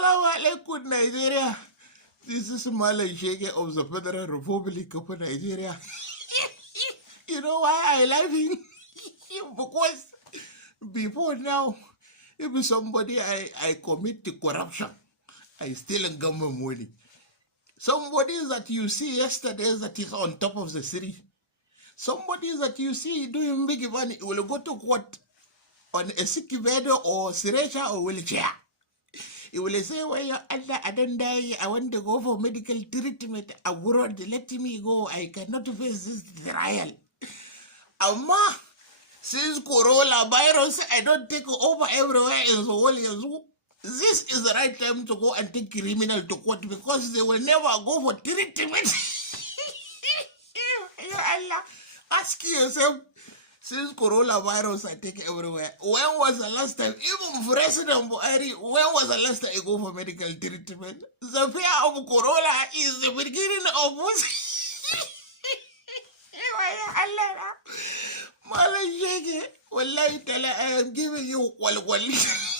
Assalamu alaikum, Nigeria. This is Malan Shege of the Federal Republic of Nigeria. You know why I laughing? Because before now, if somebody I commit to corruption, I steal government money. Somebody that you see yesterday that is on top of the city. Somebody that you see doing big money will go to court on a sick bed or stretcher or wheelchair. He will say, well, Allah, I don't die. I want to go for medical treatment abroad. Let me go. I cannot face this trial. Amma, since coronavirus, I don't take over everywhere in the world. This is the right time to go and take criminal to court because they will never go for treatment. Allah, ask yourself. Since coronavirus I take everywhere, when was the last time, even President Buhari, when was the last time you go for medical treatment? The fear of corona is the beginning of what? Malan Shege, wallahi tala, I am giving you walwali.